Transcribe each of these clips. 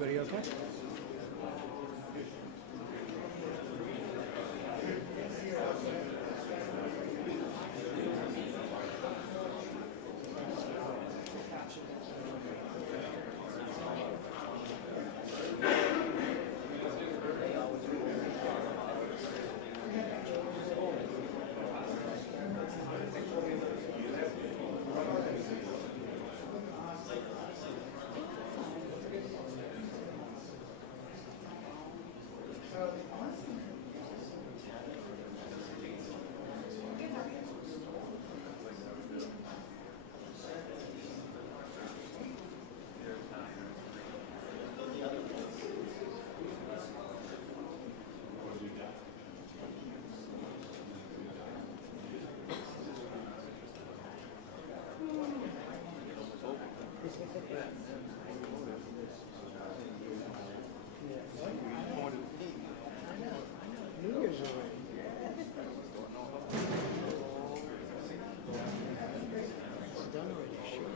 Everybody okay? New Year's already. It's done already, sure.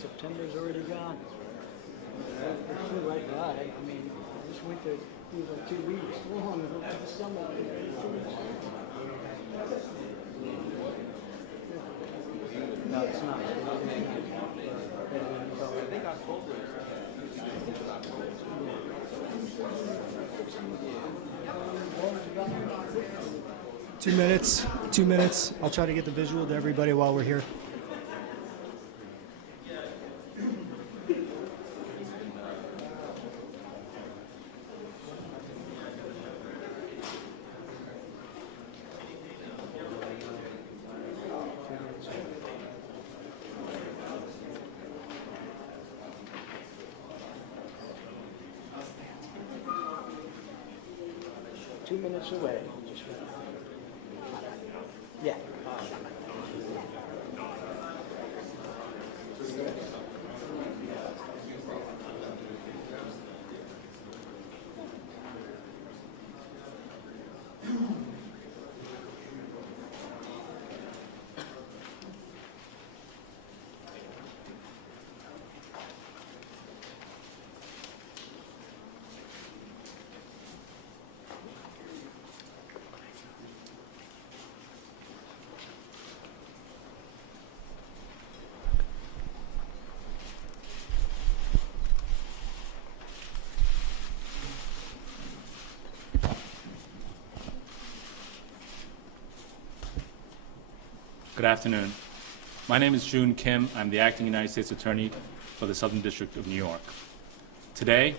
September's already gone. It flew right by. I mean, this winter was like 2 weeks long. It'll be the summer. No, it's not. I think October is. 2 minutes. 2 minutes. I'll try to get the visual to everybody while we're here. Two minutes away. Yeah. 'Good afternoon. My name is Jong-un Kim. I'm the acting United States Attorney for the Southern District of New York. Today,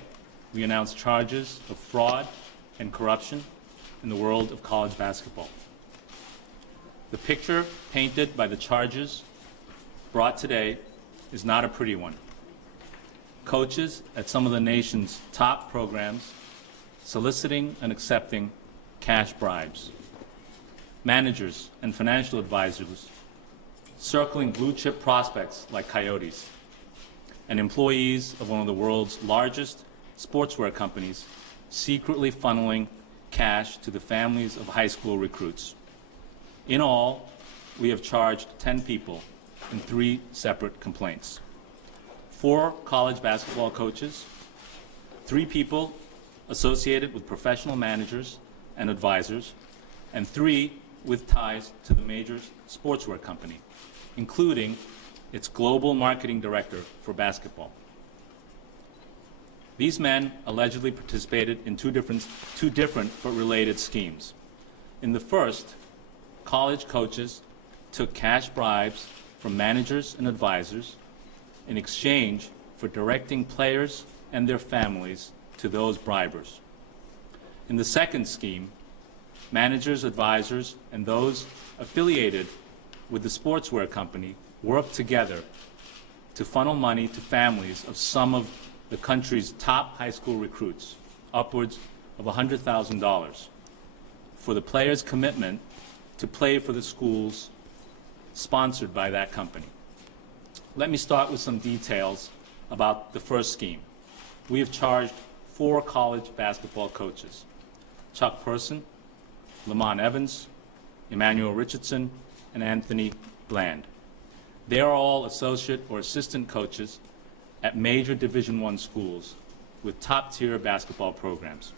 we announce charges of fraud and corruption in the world of college basketball. The picture painted by the charges brought today is not a pretty one. Coaches at some of the nation's top programs soliciting and accepting cash bribes. Managers and financial advisors circling blue-chip prospects like coyotes, and employees of one of the world's largest sportswear companies secretly funneling cash to the families of high school recruits. In all, we have charged 10 people in 3 separate complaints. 4 college basketball coaches, 3 people associated with professional managers and advisors, and 3 with ties to the major sportswear company, including its global marketing director for basketball. These men allegedly participated in two different but related schemes. In the first, college coaches took cash bribes from managers and advisors in exchange for directing players and their families to those bribers. In the second scheme, managers, advisors, and those affiliated with the sportswear company worked together to funnel money to families of some of the country's top high school recruits, upwards of $100,000, for the players' commitment to play for the schools sponsored by that company. Let me start with some details about the first scheme. We have charged 4 college basketball coaches: Chuck Person, Lamont Evans, Emanuel Richardson, and Anthony Bland. They are all associate or assistant coaches at major Division I schools with top-tier basketball programs.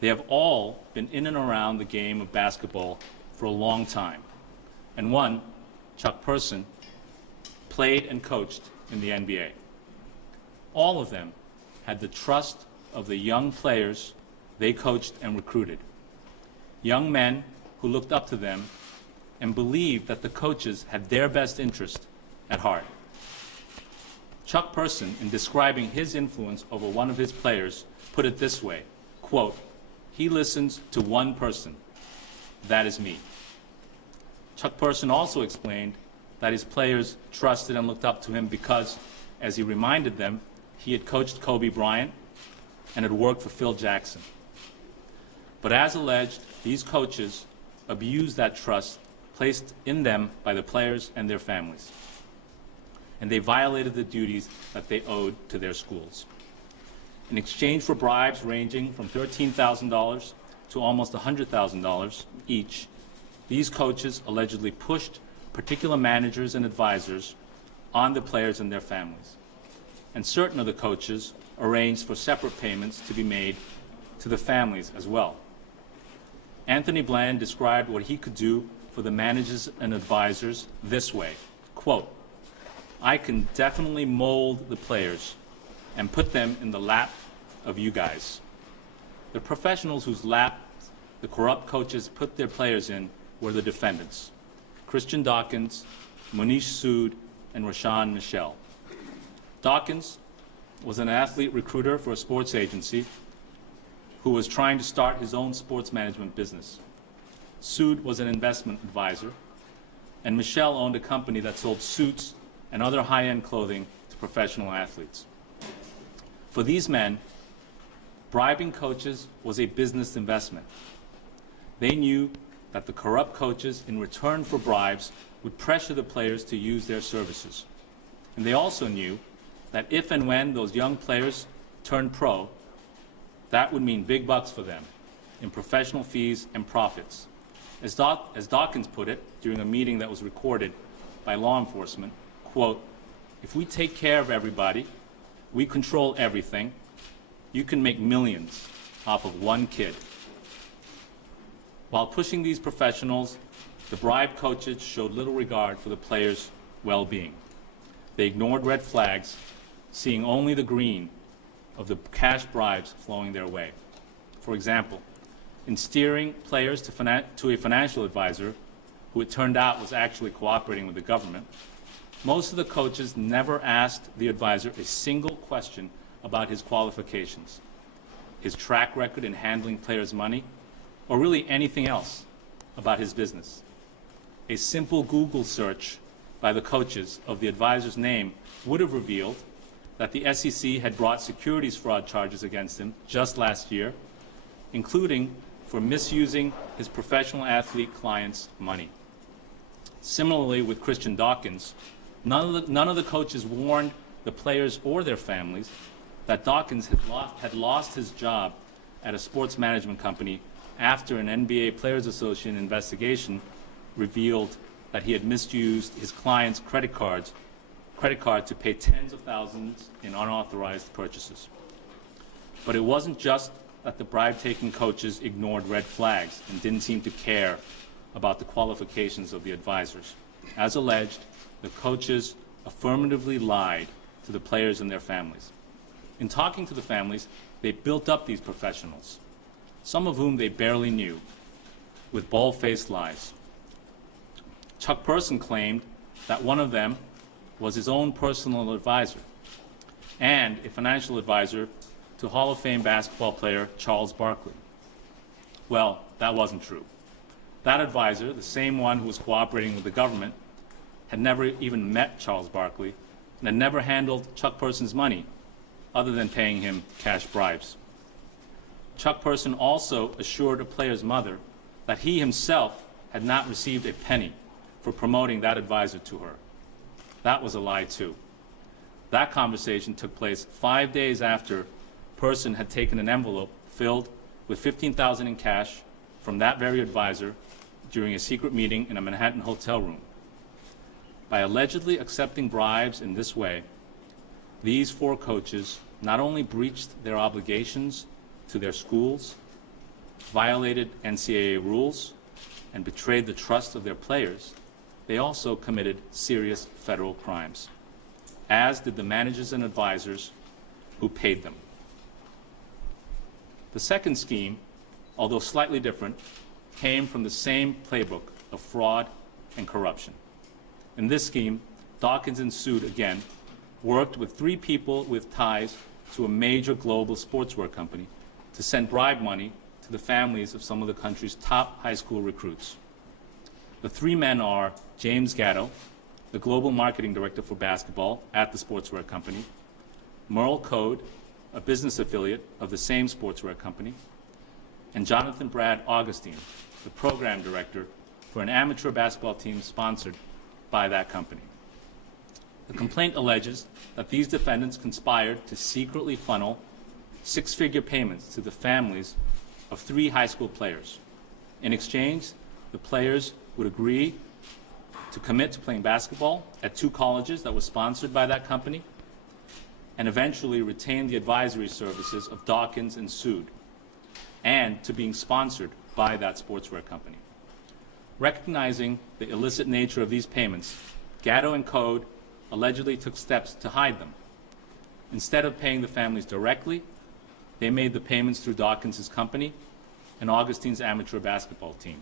They have all been in and around the game of basketball for a long time, and one, Chuck Person, played and coached in the NBA. All of them had the trust of the young players they coached and recruited, young men who looked up to them and believed that the coaches had their best interest at heart. Chuck Person, in describing his influence over one of his players, put it this way, quote, "He listens to one person. That is me." Chuck Person also explained that his players trusted and looked up to him because, as he reminded them, he had coached Kobe Bryant and had worked for Phil Jackson. But as alleged, these coaches abused that trust placed in them by the players and their families, and they violated the duties that they owed to their schools. In exchange for bribes ranging from $13,000 to almost $100,000 each, these coaches allegedly pushed particular managers and advisors on the players and their families. And certain of the coaches arranged for separate payments to be made to the families as well. Anthony Bland described what he could do for the managers and advisors this way, quote, "I can definitely mold the players and put them in the lap of you guys. The professionals whose lap the corrupt coaches put their players in were the defendants, Christian Dawkins, Monish Sood, and Rashawn Michelle. Dawkins was an athlete recruiter for a sports agency who was trying to start his own sports management business. Sood was an investment advisor, and Michelle owned a company that sold suits and other high-end clothing to professional athletes. For these men, bribing coaches was a business investment. They knew that the corrupt coaches, in return for bribes, would pressure the players to use their services. And they also knew that if and when those young players turned pro, that would mean big bucks for them in professional fees and profits. As Dawkins put it during a meeting that was recorded by law enforcement, quote, "If we take care of everybody, we control everything, you can make millions off of one kid." While pushing these professionals, the bribed coaches showed little regard for the players' well-being. They ignored red flags, seeing only the green of the cash bribes flowing their way. For example, in steering players to a financial advisor, who it turned out was actually cooperating with the government, most of the coaches never asked the advisor a single question about his qualifications, his track record in handling players' money, or really anything else about his business. A simple Google search by the coaches of the advisor's name would have revealed that the SEC had brought securities fraud charges against him just last year, including for misusing his professional athlete clients' money. Similarly, with Christian Dawkins, none of the coaches warned the players or their families that Dawkins had lost his job at a sports management company after an NBA Players Association investigation revealed that he had misused his clients' credit card to pay tens of thousands in unauthorized purchases. But it wasn't just that the bribe-taking coaches ignored red flags and didn't seem to care about the qualifications of the advisors. As alleged, the coaches affirmatively lied to the players and their families. In talking to the families, they built up these professionals, some of whom they barely knew, with bald-faced lies. Chuck Person claimed that one of them was his own personal advisor and a financial advisor to Hall of Fame basketball player Charles Barkley. Well, that wasn't true. That advisor, the same one who was cooperating with the government, had never even met Charles Barkley and had never handled Chuck Person's money other than paying him cash bribes. Chuck Person also assured a player's mother that he himself had not received a penny for promoting that advisor to her. That was a lie, too. That conversation took place 5 days after Person had taken an envelope filled with $15,000 in cash from that very advisor during a secret meeting in a Manhattan hotel room. By allegedly accepting bribes in this way, these four coaches not only breached their obligations to their schools, violated NCAA rules, and betrayed the trust of their players, they also committed serious federal crimes, as did the managers and advisors who paid them. The second scheme, although slightly different, came from the same playbook of fraud and corruption. In this scheme, Dawkins and Sood again worked with 3 people with ties to a major global sportswear company to send bribe money to the families of some of the country's top high school recruits. The 3 men are James Gatto, the global marketing director for basketball at the sportswear company, Merle Code, a business affiliate of the same sportswear company, and Jonathan Brad Augustine, the program director for an amateur basketball team sponsored by that company. The complaint alleges that these defendants conspired to secretly funnel 6-figure payments to the families of 3 high school players. In exchange, the players would agree to commit to playing basketball at 2 colleges that were sponsored by that company, and eventually retain the advisory services of Dawkins and Sood, and to being sponsored by that sportswear company. Recognizing the illicit nature of these payments, Gatto and Code allegedly took steps to hide them. Instead of paying the families directly, they made the payments through Dawkins' company and Augustine's amateur basketball team.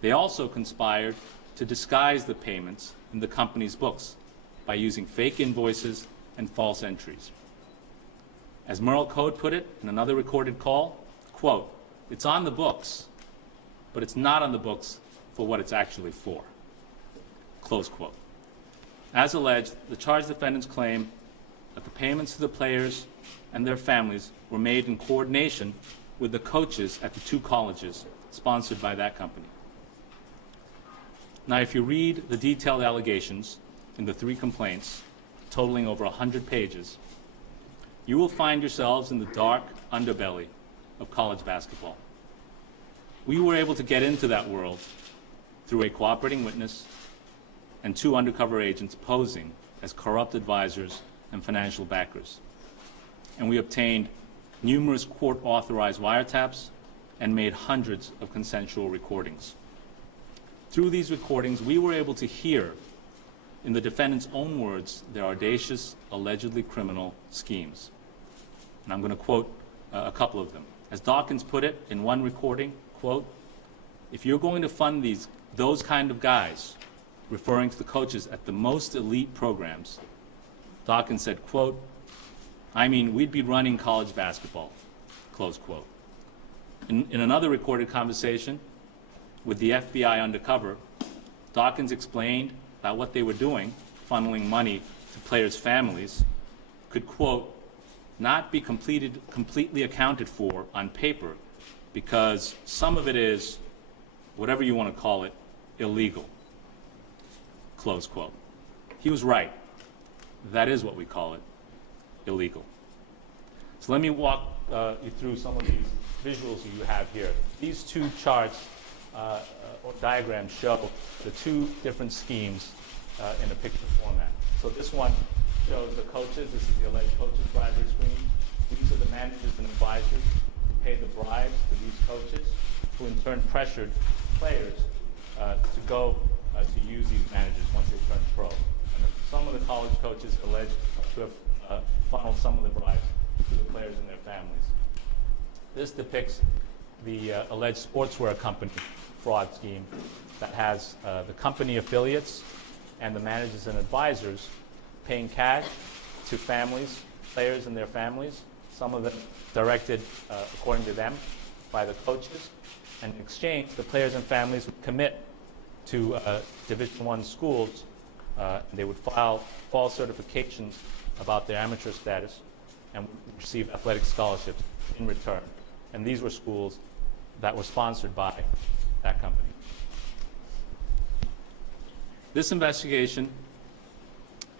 They also conspired to disguise the payments in the company's books by using fake invoices and false entries. As Merle Code put it in another recorded call, quote, "It's on the books, but it's not on the books for what it's actually for," close quote. As alleged, the charged defendants claim that the payments to the players and their families were made in coordination with the coaches at the 2 colleges sponsored by that company. Now, if you read the detailed allegations in the 3 complaints, totaling over 100 pages, you will find yourselves in the dark underbelly of college basketball. We were able to get into that world through a cooperating witness and 2 undercover agents posing as corrupt advisors and financial backers. And we obtained numerous court-authorized wiretaps and made hundreds of consensual recordings. Through these recordings, we were able to hear, in the defendant's own words, their audacious, allegedly criminal schemes. And I'm going to quote a couple of them. As Dawkins put it in one recording, quote, "If you're going to fund those kind of guys," referring to the coaches at the most elite programs, Dawkins said, quote, "I mean, we'd be running college basketball," close quote. In another recorded conversation with the FBI undercover, Dawkins explained that what they were doing, funneling money to players' families, could, quote, "not be completely accounted for on paper because some of it is, whatever you want to call it, illegal," close quote. He was right. That is what we call it, illegal. So let me walk you through some of these visuals you have here. These 2 charts or diagrams show the 2 different schemes in a picture format. So this one shows the coaches. This is the alleged coaches' bribery screen. These are the managers and advisors who paid the bribes to these coaches, who in turn pressured players to go to use these managers once they turned pro. And some of the college coaches alleged to have funneled some of the bribes to the players and their families. This depicts the alleged sportswear company fraud scheme that has the company affiliates and the managers and advisors paying cash to families, players and their families, some of them directed, according to them, by the coaches. And in exchange, the players and families would commit to Division I schools. They would file false certifications about their amateur status and would receive athletic scholarships in return. And these were schools that were sponsored by that company. This investigation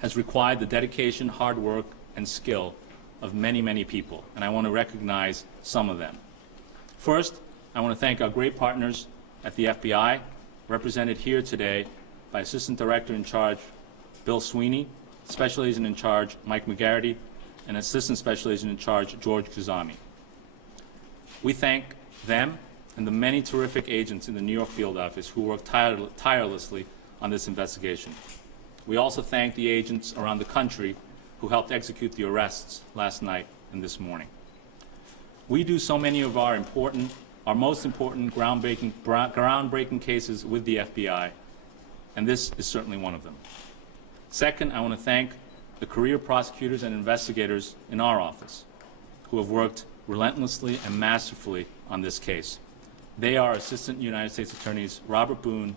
has required the dedication, hard work, and skill of many, many people, and I want to recognize some of them. First, I want to thank our great partners at the FBI, represented here today by Assistant Director in Charge Bill Sweeney, Special Agent in Charge Mike McGarity, and Assistant Special Agent in Charge, George Kuzami. We thank them and the many terrific agents in the New York field office who worked tirelessly on this investigation. We also thank the agents around the country who helped execute the arrests last night and this morning. We do so many of our most important groundbreaking cases with the FBI, and this is certainly one of them. Second, I want to thank the career prosecutors and investigators in our office who have worked relentlessly and masterfully on this case. They are Assistant United States Attorneys Robert Boone,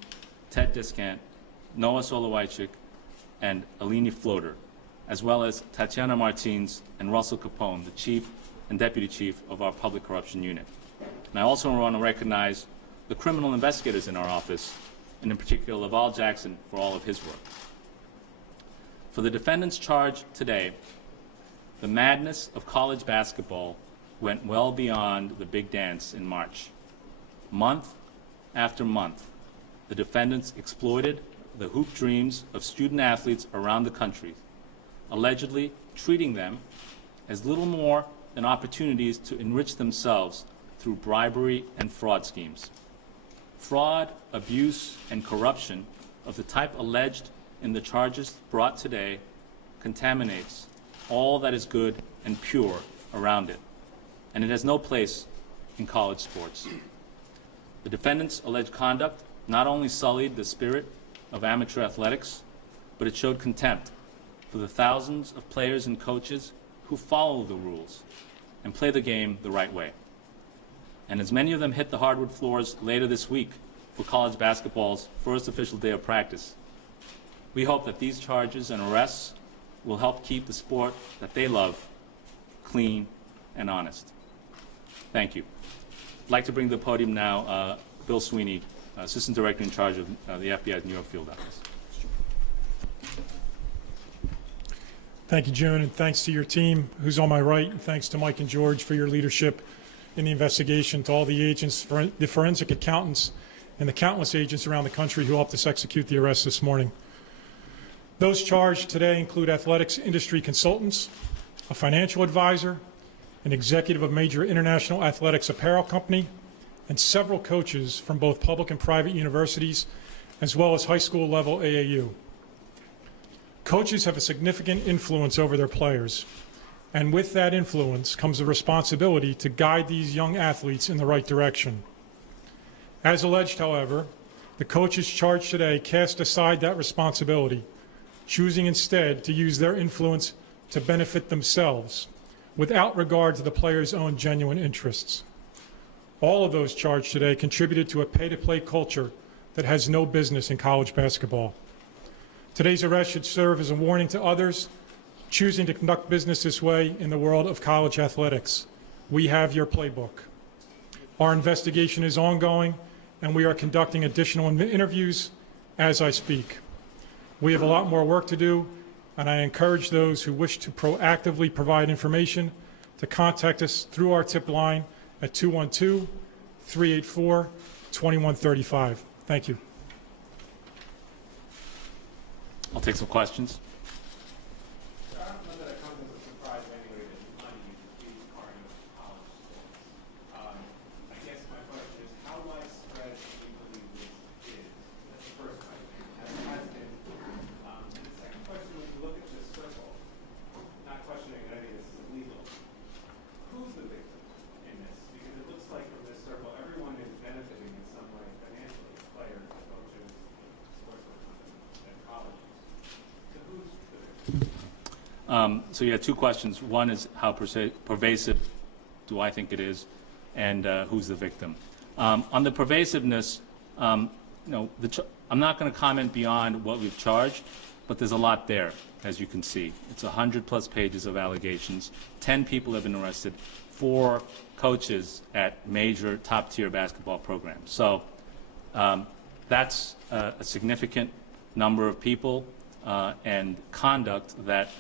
Ted Discant, Noah Solowychik, and Alini Floater, as well as Tatiana Martins and Russell Capone, the Chief and Deputy Chief of our Public Corruption Unit. And I also want to recognize the criminal investigators in our office, and in particular Laval Jackson for all of his work. For the defendants charged today, the madness of college basketball went well beyond the big dance in March. Month after month, the defendants exploited the hoop dreams of student athletes around the country, allegedly treating them as little more than opportunities to enrich themselves through bribery and fraud schemes. Fraud, abuse, and corruption of the type alleged in the charges brought today contaminates all that is good and pure around it, and it has no place in college sports. The defendants' alleged conduct not only sullied the spirit of amateur athletics, but it showed contempt for the thousands of players and coaches who follow the rules and play the game the right way. And as many of them hit the hardwood floors later this week for college basketball's first official day of practice, we hope that these charges and arrests will help keep the sport that they love clean and honest. Thank you. I'd like to bring to the podium now Bill Sweeney, Assistant Director in charge of the FBI's New York Field Office. Thank you, June, and thanks to your team who's on my right, and thanks to Mike and George for your leadership in the investigation, to all the agents, the forensic accountants, and the countless agents around the country who helped us execute the arrest this morning. Those charged today include athletics industry consultants, a financial advisor, an executive of major international athletics apparel company, and several coaches from both public and private universities, as well as high school level AAU. Coaches have a significant influence over their players, and with that influence comes the responsibility to guide these young athletes in the right direction. As alleged, however, the coaches charged today cast aside that responsibility, choosing instead to use their influence to benefit themselves, without regard to the players' own genuine interests. All of those charged today contributed to a pay-to-play culture that has no business in college basketball. Today's arrest should serve as a warning to others choosing to conduct business this way in the world of college athletics. We have your playbook. Our investigation is ongoing, and we are conducting additional interviews as I speak. We have a lot more work to do, and I encourage those who wish to proactively provide information to contact us through our tip line at 212-384-2135. Thank you. I'll take some questions. I don't know that it comes as a surprise anyway that money is a huge part of college sports. I guess my question is, how widespread do you believe this is? That's the first question. As it has been. And the second question, when you look at this circle, not questioning that any of this is illegal, who's the victim in this? Because it looks like from this circle, everyone is benefiting in some way financially, players, coaches, sports and colleges. So who's the victim? So you had two questions. One is how pervasive do I think it is, and who's the victim. On the pervasiveness, I'm not going to comment beyond what we've charged, but there's a lot there, as you can see. It's 100+ pages of allegations. 10 people have been arrested, 4 coaches at major top-tier basketball programs. So that's a significant number of people and conduct that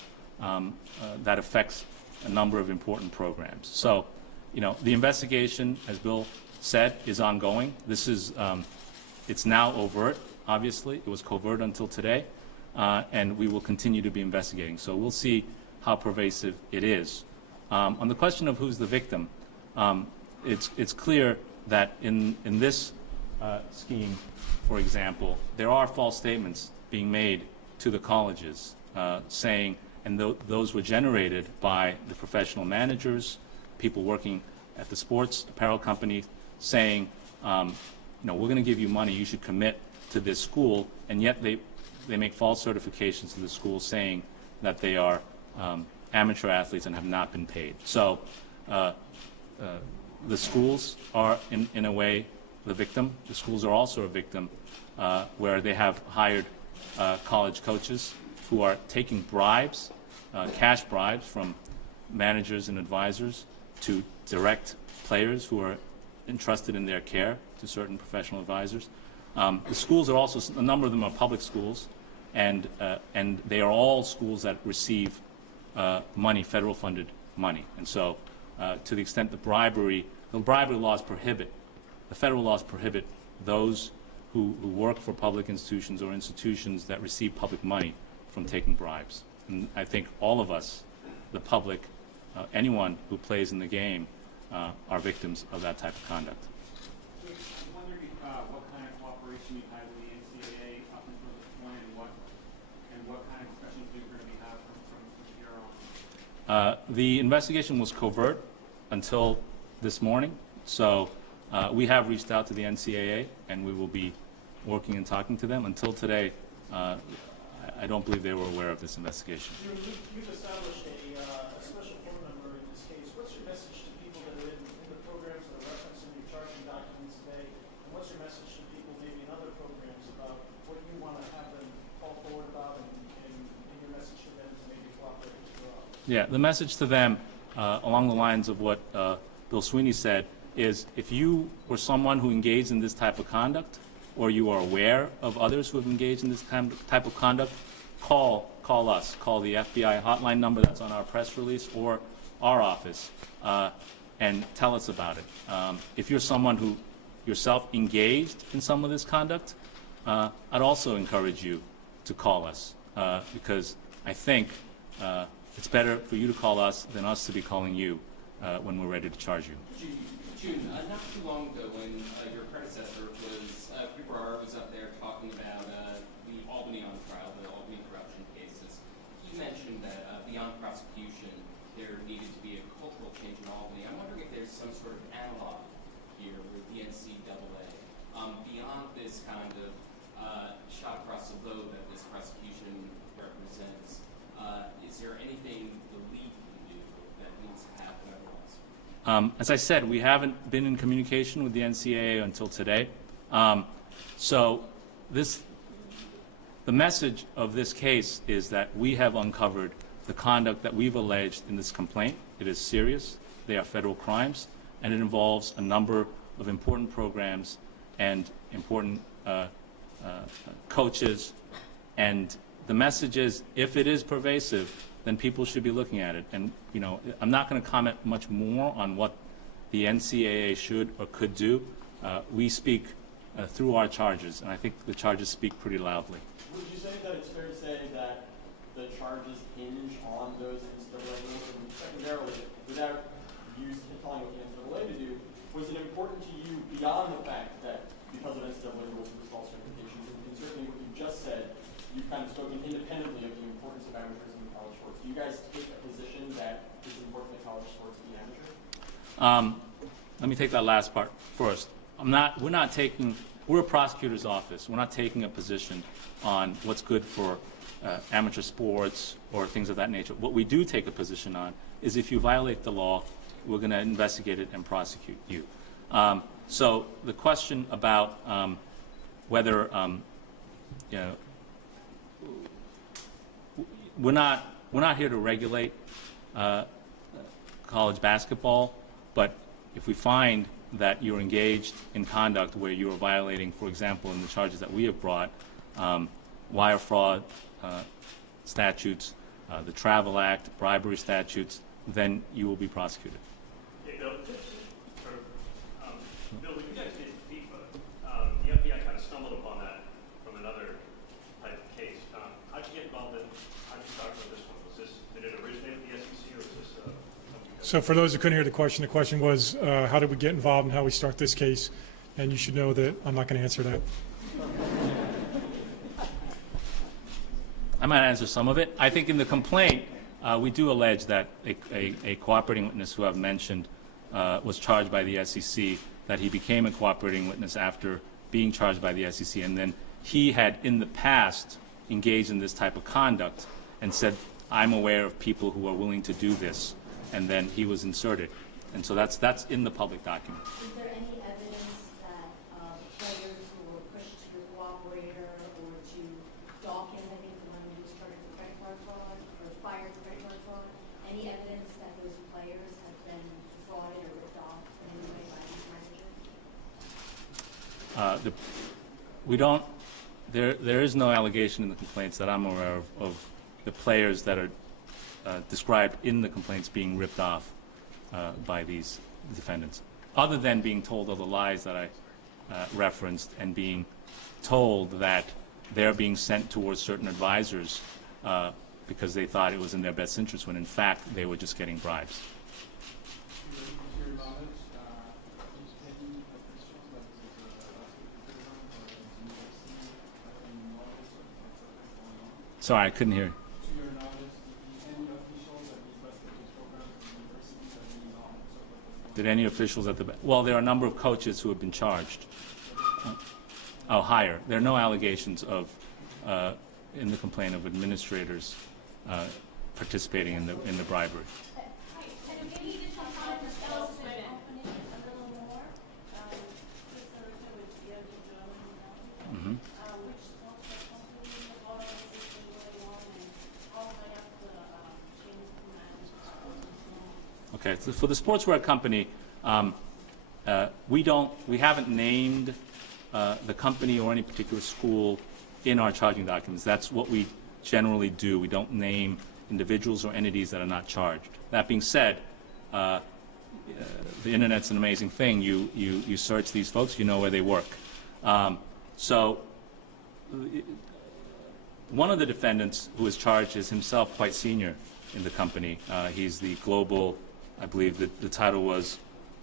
that affects a number of important programs. So, the investigation, as Bill said, is ongoing. This is, it's now overt, obviously. It was covert until today, and we will continue to be investigating. So we'll see how pervasive it is. On the question of who's the victim, it's clear that in this scheme, for example, there are false statements being made to the colleges saying, and those were generated by the professional managers, people working at the sports apparel company, saying, we're going to give you money, you should commit to this school, and yet they make false certifications to the school saying that they are amateur athletes and have not been paid. So the schools are, in a way, the victim. The schools are also a victim where they have hired college coaches who are taking bribes, cash bribes from managers and advisors to direct players who are entrusted in their care to certain professional advisors. The schools are also, a number of them are public schools, and they are all schools that receive money, federal funded money. And so to the extent the bribery laws prohibit, the federal laws prohibit those who work for public institutions or institutions that receive public money from taking bribes. And I think all of us, the public, anyone who plays in the game, are victims of that type of conduct. I'm wondering what kind of cooperation you had with the NCAA up until this point, and what kind of discussions you're going to have from here on. The investigation was covert until this morning, so we have reached out to the NCAA, and we will be working and talking to them. Until today, I don't believe they were aware of this investigation. You've established a special phone number in this case. What's your message to people that are in the programs that are referenced in your charging documents today? And what's your message to people maybe in other programs about what you want to have them call forward about, and your message to them to maybe cooperate as well? Yeah, the message to them, along the lines of what Bill Sweeney said, is if you were someone who engaged in this type of conduct, or you are aware of others who have engaged in this type of conduct, call us. Call the FBI hotline number that's on our press release or our office and tell us about it. If you're someone who yourself engaged in some of this conduct, I'd also encourage you to call us because I think it's better for you to call us than us to be calling you when we're ready to charge you. June, not too long ago when your predecessor was, was up there talking about the Albany on trial, the Albany corruption cases, he mentioned that beyond prosecution, there needed to be a cultural change in Albany. I'm wondering if there's some sort of analog here with the NCAA. Beyond this kind of shot across the bow that this prosecution represents, is there anything the league can do that needs to happen otherwise? As I said, we haven't been in communication with the NCAA until today. So the message of this case is that we have uncovered the conduct that we've alleged in this complaint. It is serious. They are federal crimes, and it involves a number of important programs and important coaches. And the message is, if it is pervasive, then people should be looking at it. And I'm not going to comment much more on what the NCAA should or could do. We speak through our charges, and I think the charges speak pretty loudly. Would you say that it's fair to say that the charges hinge on those NCAA rules? And secondarily, without you telling what the NCAA to do, was it important to you beyond the fact that because of NCAA rules with false certifications, and certainly what you just said, you've kind of spoken independently of the importance of amateurism in college sports. Do you guys take a position that it's important that college sports be amateur? Let me take that last part first. We're a prosecutor's office. We're not taking a position on what's good for amateur sports or things of that nature. What we do take a position on is if you violate the law, we're going to investigate it and prosecute you. So the question about whether, we're not here to regulate college basketball, but if we find that you're engaged in conduct where you are violating, for example, in the charges that we have brought, wire fraud statutes, the Travel Act, bribery statutes, then you will be prosecuted. Hey, Bill, Bill, when you guys did FIFA, the FBI kind of stumbled upon that from another type of case. How did you get involved in, how did you talk about this one? Did it originate So for those who couldn't hear the question was how did we get involved and how we start this case? And you should know that I'm not going to answer that. I might answer some of it. I think in the complaint, we do allege that a cooperating witness who I've mentioned was charged by the SEC, that he became a cooperating witness after being charged by the SEC, and then he had in the past engaged in this type of conduct and said, I'm aware of people who are willing to do this, and then he was inserted. And so that's in the public document. Is there any evidence that players who were pushed to the cooperator or to dock him, I think the one who was charged with credit card fraud or fired for credit card fraud, any evidence that those players have been defrauded or ripped off in any way by these managers? We don't. There is no allegation in the complaints that I'm aware of the players that are described in the complaints being ripped off by these defendants, other than being told all the lies that I referenced and being told that they're being sent towards certain advisors because they thought it was in their best interest, when in fact they were just getting bribes. Sorry, I couldn't hear you. Did any officials at the well, there are a number of coaches who have been charged. Oh, higher. There are no allegations of in the complaint of administrators participating in the bribery. Mm-hmm. Okay, so for the sportswear company, we haven't named the company or any particular school in our charging documents. That's what we generally do. We don't name individuals or entities that are not charged. That being said, the internet's an amazing thing. You search these folks, you know where they work. So one of the defendants who is charged is himself quite senior in the company. He's the global, I believe the title was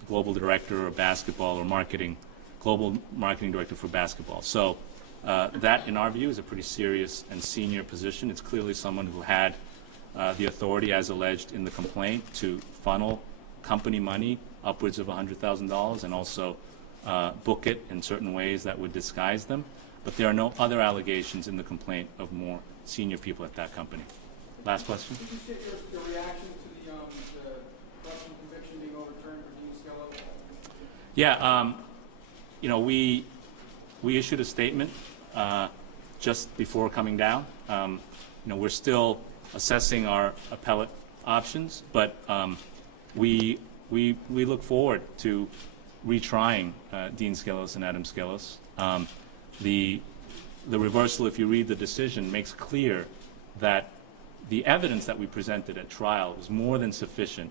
Global Director of Basketball or Marketing, Global Marketing Director for Basketball. So that, in our view, is a pretty serious and senior position. It's clearly someone who had the authority, as alleged in the complaint, to funnel company money upwards of $100,000 and also book it in certain ways that would disguise them. But there are no other allegations in the complaint of more senior people at that company. Last question? Could you state your reaction to the corruption conviction being overturned for Dean Skello? Yeah, you know, we issued a statement just before coming down. You know, we're still assessing our appellate options, but we look forward to retrying Dean Skelos and Adam Skelos. The reversal, if you read the decision, makes clear that the evidence that we presented at trial was more than sufficient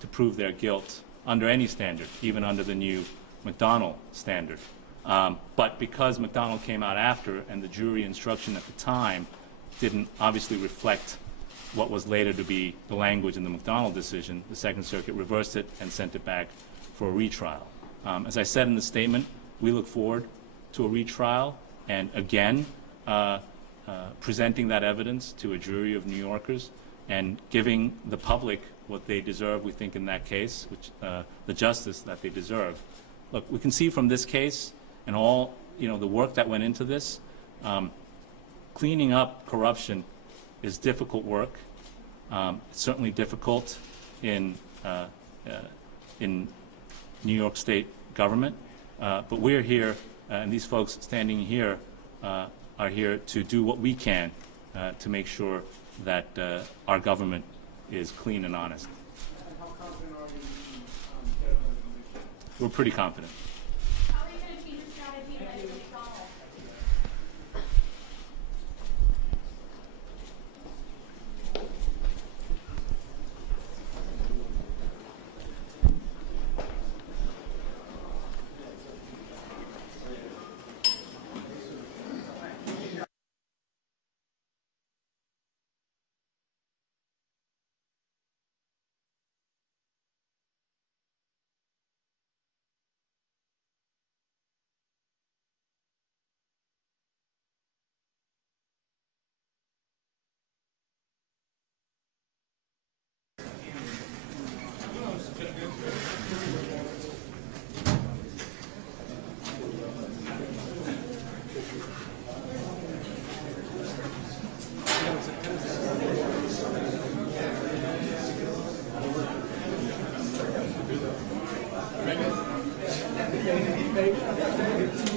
to prove their guilt under any standard, even under the new McDonnell standard. But because McDonnell came out after and the jury instruction at the time didn't obviously reflect what was later to be the language in the McDonnell decision, the Second Circuit reversed it and sent it back for a retrial. As I said in the statement, we look forward to a retrial and again presenting that evidence to a jury of New Yorkers and giving the public what they deserve, we think, in that case, which the justice that they deserve. Look, we can see from this case and all, you know, the work that went into this, cleaning up corruption is difficult work. It's certainly difficult in New York State government, but we're here, and these folks standing here are here to do what we can to make sure that our government is clean and honest. And how confident are you in get another conviction? We're pretty confident. How are you going to change your strategy in McDonald's? Hey,